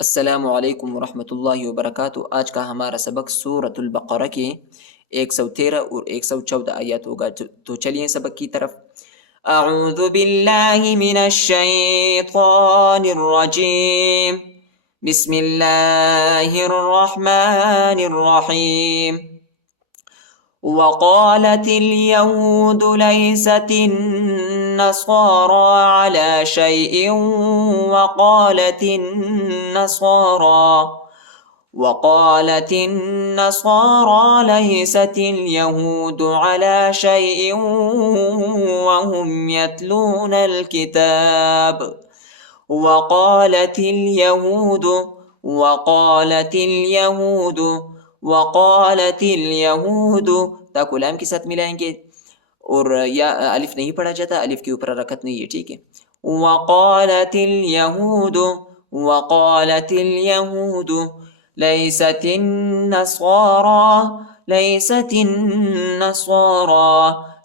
السلام علیکم ورحمۃ اللہ وبرکاتہ۔ آج کا ہمارا سبق سورۃ البقرہ کے 113 اور 114 آیات ہوگا۔ تو چلیے سبق کی طرف۔ اعوذ باللہ من الشیطان الرجیم، بسم اللہ الرحمن الرحیم۔ وقالت اليهود ليست النصارى على شيء وقالت النصارى ليست اليهود على شيء وهم يتلون الكتاب وقالت اليهود تا کو لام کے ساتھ ملائیں گے اور یا الف نہیں پڑھا جاتا، الف کے اوپر حرکت نہیں ہے، ٹھیک ہے۔ وقالت اليهود ليست النصارى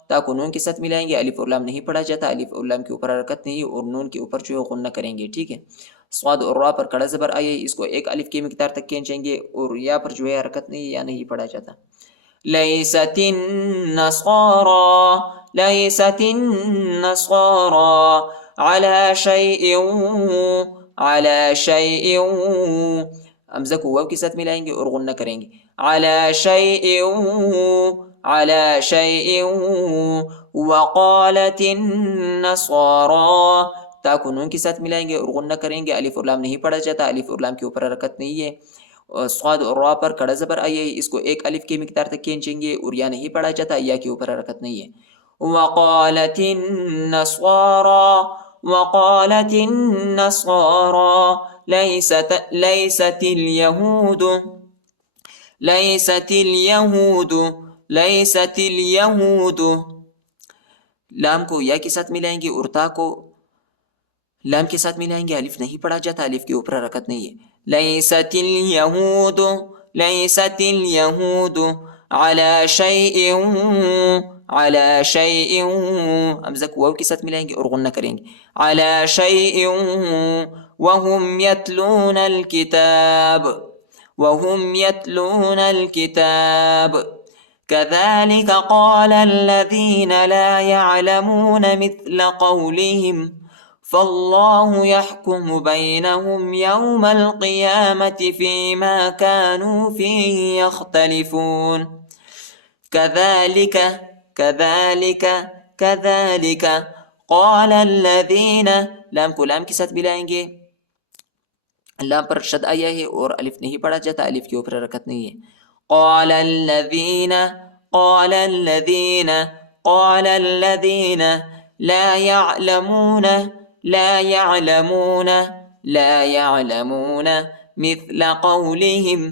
تا کو نون کے ساتھ ملائیں گے، الف اور لام نہیں پڑھا جاتا، الف اور لام کے اوپر حرکت نہیں ہے اور نون کے اوپر جو ہے غنہ کریں گے، ٹھیک ہے۔ صاد اور را پر کڑا زبر آئے، اس کو ایک الف کی مقدار تک کھینچیں گے اور یا پر جو ہے حرکت نہیں ہے، یا نہیں پڑھا جاتا۔ ليست النصارى على شيء حمزہ کو واو کے ساتھ ملائیں گے اور غنہ کریں گے، على شيء وقالت النصارى تا کو نون کے ساتھ ملائیں گے اور غنہ کریں گے، الف اور لام نہیں پڑھا جاتا، الف اور لام کے اوپر حرکت نہیں ہے۔ صاد اور را پر کڑا زبر آئے، اس کو ایک الف کی مقدار تک کھینچیں گے اور یا نہیں پڑھا جاتا، یا کے اوپر حرکت نہیں ہے۔ وقالت النصارى ليست اليهود لام کو یا کے ساتھ ملائیں گے اور تا کو لام کے ساتھ ملائیں گے، الف نہیں پڑھا جاتا، الف کے اوپر حرکت نہیں ہے۔ ليست اليهود على شيء حمزہ کو واو کے ساتھ ملائیں گے اور غنہ کریں گے، على شيء وهم يتلون الكتاب كذلك قال الذين لا يعلمون مثل قولهم فالله يحكم بينهم يوم القيامة فيما كانوا فيه يختلفون۔ كذلك قال الذين لام کو لام کے ساتھ ملائیں گے، لام پر شد آیا ہے اور الف نہیں پڑھا جاتا، الف کے اوپر حرکت نہیں ہے۔ قال الذين لا يعلمون مثل قولهم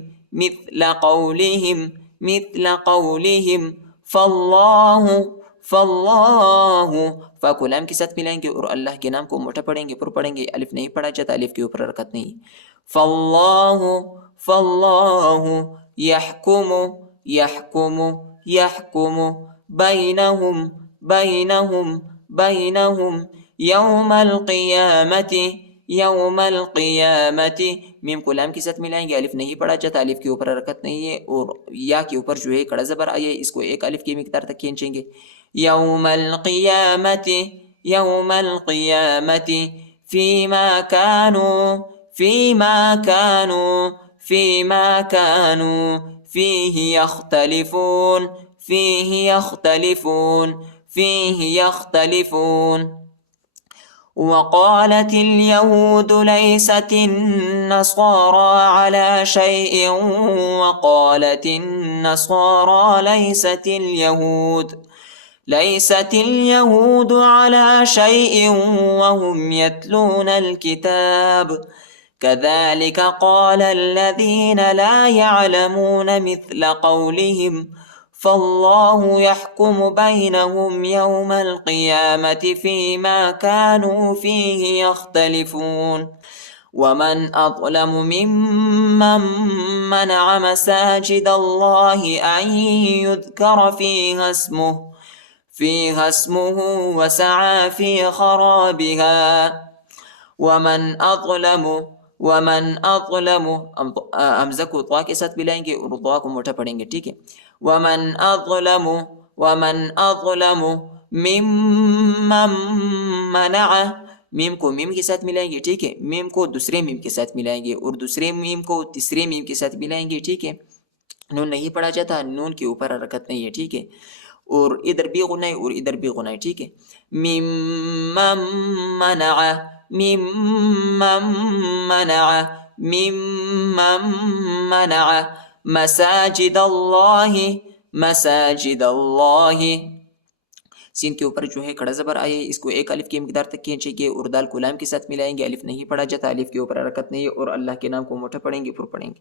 فالله فا کو لام کے ساتھ ملائیں گے اور اللہ کے نام کو موٹا پڑھیں گے، پر پڑھیں گے، الف نہیں پڑھا جاتا، الف کے اوپر حرکت نہیں۔ فالله يحكم بينهم يوم القيامة میم کو لام کے ساتھ ملائیں گے، الف نہیں پڑھا جاتا، الف کے اوپر حرکت نہیں ہے اور یا کے اوپر جو ہے کڑا زبر آئے، اس کو ایک الف کی مقدار تک کھینچیں گے۔ يوم القيامة فيما كانوا فيه يختلفون۔ وقالت اليهود ليست النصارى على شيء وقالت النصارى ليست اليهود على شيء وهم يتلون الكتاب كذلك قال الذين لا يعلمون مثل قولهم فالله يحكم بينهم يوم القيامة فيما كانوا فيه يختلفون۔ ومن أظلم ممن منع مساجد الله أن يذكر فيها اسمه وسعى في خرابها ومن ومن اظلم، حمزہ کو طوا کے ساتھ ملائیں گے اور طوا کو موٹا پڑھیں گے، ٹھیک ہے. ومن اظلم، ومن اظلم ممن منع، میم کو میم کے ساتھ ملائیں گے، ٹھیک ہے. میم کو دوسرے میم کے ساتھ ملائیں گے اور دوسرے میم کو تیسرے میم کے ساتھ ملائیں گے، ٹھیک ہے. نون نہیں پڑھا جاتا، نون کے اوپر حرکت نہیں ہے، ٹھیک ہے. اور ادھر بھی غنہ ہے اور ادھر بھی غنہ ہے، ٹھیک ہے. ممن منع، ممن منع، ممن منع مساجد اللہ، مساجد اللہ. سین کے اوپر جو ہے کھڑا زبر آئے، اس کو ایک الف کی مقدار تک کھینچیں گے اور دال کو لام کے ساتھ ملائیں گے. الف نہیں پڑھا جاتا، الف کے اوپر حرکت نہیں ہے اور اللہ کے نام کو موٹا پڑھیں گے، پھر پڑھیں گے.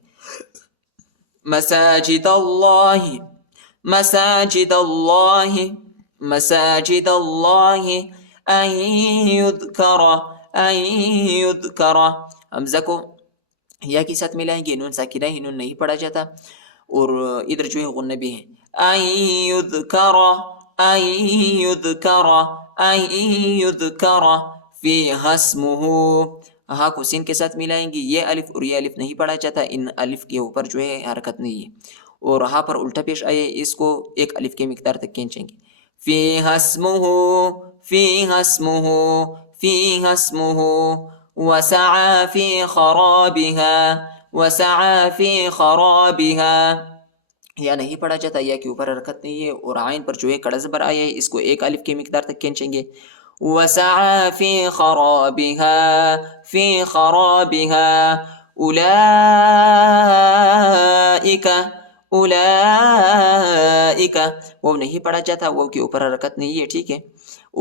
مساجد اللہ، مساجد اللہ، مساجد اللہ ان یذکر، ان یذکر. حمزہ کو یا کے ساتھ ملائیں گے، نون ساکنہ ہے، نون نہیں پڑھا جاتا اور ادھر جو ہے غنہ بھی ہے. ان یذکر، ان یذکر، ان یذکر فیہا اسمہ. ہاں کو سین کے ساتھ ملائیں گے، یہ الف اور یہ الف نہیں پڑھا جاتا، ان الف کے اوپر جو ہے حرکت نہیں ہے. اور ہاں پر الٹا پیش آئے، اس کو ایک الف کے مقدار تک کھینچیں گے. فیہا اسمہ، فیہا اسمہ، فیہا اسمہ وسعى في خرابها، وسعى في خرابها. یا نہیں پڑھا جاتا، یا کے اوپر حرکت نہیں ہے اور عین پر جو ہے کڑا زبر آیا ہے، اس کو ایک الف کے مقدار تک کھینچیں گے. وسعى في خرابها، في خرابها اولئک، اولئک. وہ نہیں پڑھا جاتا، وہ کے اوپر حرکت نہیں ہے، ٹھیک ہے.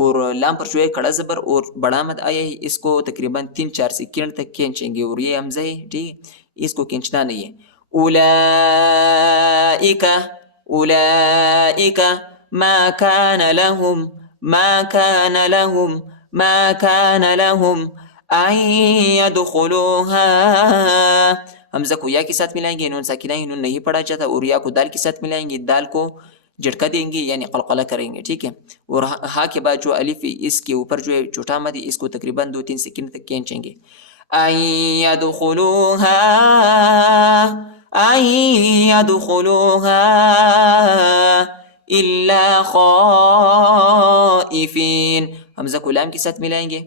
اور لام پر جو ہے کھڑا زبر اور بڑا مد آیا ہے، اس کو تقریباً 3-4 سیکنڈ تک کھینچیں گے اور یہ حمزہ ہے، ٹھیک ہے، اس کو کھینچنا نہیں ہے. اولئک، اولئک ما کان لهم، ما کان لهم، ما کان لهم ان يدخلوها. حمزہ کو یا کے ساتھ ملائیں گے، نون ساکنہ ہے، نون نہیں پڑھا جاتا اور یا کو دال کے ساتھ ملائیں گے، دال کو جھٹکا دیں گے یعنی قلقلہ کریں گے، ٹھیک ہے. اور ہا کے بعد جو الف ہے اس کے اوپر جو ہے چھوٹا مد ہے، اس کو تقریباً 2-3 سیکنڈ تک کھینچیں گے. ان يدخلوها، ان يدخلوها الا خائفین. حمزہ کو لام کے ساتھ ملائیں گے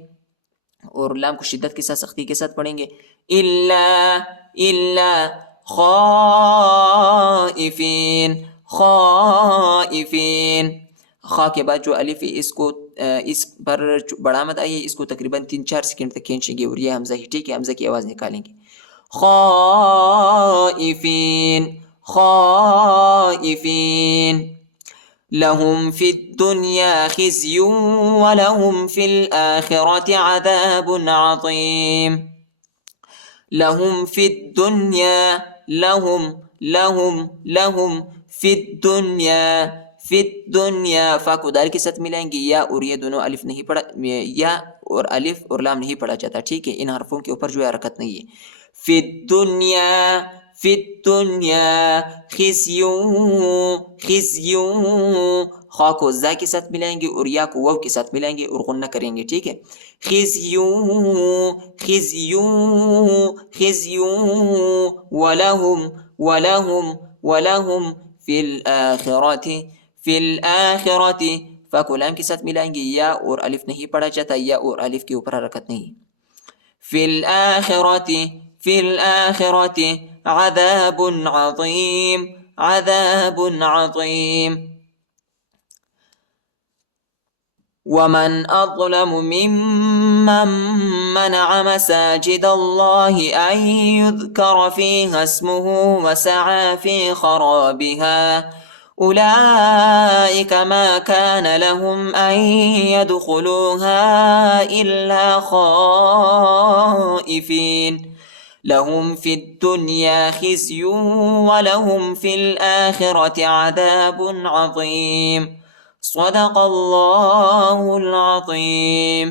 اور لام کو شدت کے ساتھ سختی کے ساتھ پڑھیں گے. الا، الا خائفین، خائفین. خا کے بعد جو الف ہے اس کو اس پر بڑا مد آئی ہے، اس کو تقریباً 3-4 سیکنڈ تک کھینچیں گے اور یہ حمزہ ہے، ٹھیک ہے. حمزہ کی آواز نکالیں گے. خائفین، خائفین. لهم في الدنيا خزي ولهم في الآخرة عذاب عظيم. لهم في الدنيا، لهم، لهم، لهم في الدنيا، فی الدنیا. فا کو دال کے ساتھ ملائیں گے، یا اور یہ دونوں الف نہیں پڑھا، یا اور الف اور لام نہیں پڑھا جاتا، ٹھیک ہے. ان حرفوں کے اوپر جو ہے حرکت نہیں ہے. فی الدنیا، فی الدنیا خزی، خزی. خا کو زا کے ساتھ ملائیں گے اور یا کو واو کے ساتھ ملائیں گے اور غنہ کریں گے، ٹھیک ہے. خزی، خزی، خزی ولہم، ولہم، ولہم فی الآخرۃ، فی الآخرۃ. فا کو لام کے ساتھ ملائیں گے، یا اور الف نہیں پڑھا جاتا، یا اور الف کے اوپر حرکت نہیں. فی الآخرۃ، فی الآخرۃ عذاب عظیم، عذاب عظیم. ومن أظلم ممن منع مساجد الله أن يذكر فيها اسمه وسعى في خرابها أولئك ما كان لهم أن يدخلوها إلا خائفين. لهم في الدنيا خزي ولهم في الآخرة عذاب عظيم. صدق الله العظيم.